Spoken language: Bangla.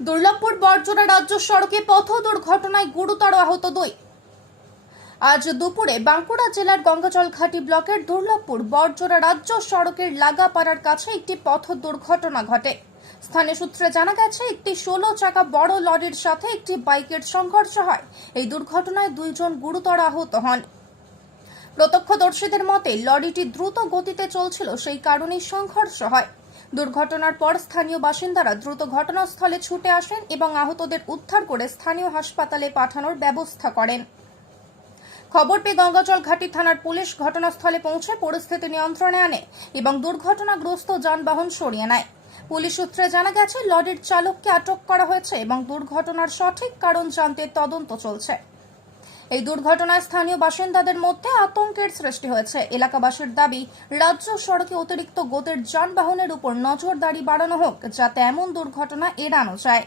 দুর্লভপুর বরজোড়া রাজ্য সড়কে পথ দুর্ঘটনায় গুরুতর আহত দুই। আজ দুপুরে বাঁকুড়া জেলার গঙ্গাজল ঘাটি ব্লকের দুর্লভপুর বরজোড়া রাজ্য সড়কের লাগাপাড়ার কাছে একটি পথ দুর্ঘটনা ঘটে। স্থানীয় সূত্রে জানা গেছে, একটি ষোলো চাকা বড় লরির সাথে একটি বাইকের সংঘর্ষ হয়। এই দুর্ঘটনায় দুইজন গুরুতর আহত হন। প্রত্যক্ষদর্শীদের মতে, লরিটি দ্রুত গতিতে চলছিল, সেই কারণেই সংঘর্ষ হয়। দুর্ঘটনার পর স্থানীয় বাসিন্দারা দ্রুত ঘটনাস্থলে ছুটে আসেন এবং আহতদের উদ্ধার করে স্থানীয় হাসপাতালে পাঠানোর ব্যবস্থা করেন। খবর পেয়ে গঙ্গাজল ঘাটি থানার পুলিশ ঘটনাস্থলে পৌঁছে পরিস্থিতি নিয়ন্ত্রণে আনে এবং দুর্ঘটনাগ্রস্ত যানবাহন সরিয়ে নেয়। পুলিশ সূত্রে জানা গেছে, লরির চালককে আটক করা হয়েছে এবং দুর্ঘটনার সঠিক কারণ জানতে তদন্ত চলছে। এই দুর্ঘটনায় স্থানীয় বাসিন্দাদের মধ্যে আতঙ্কের সৃষ্টি হয়েছে। এলাকাবাসীর দাবি, রাজ্য সড়কে অতিরিক্ত গতির যানবাহনের উপর নজরদারি বাড়ানো হোক, যাতে এমন দুর্ঘটনা এড়ানো যায়।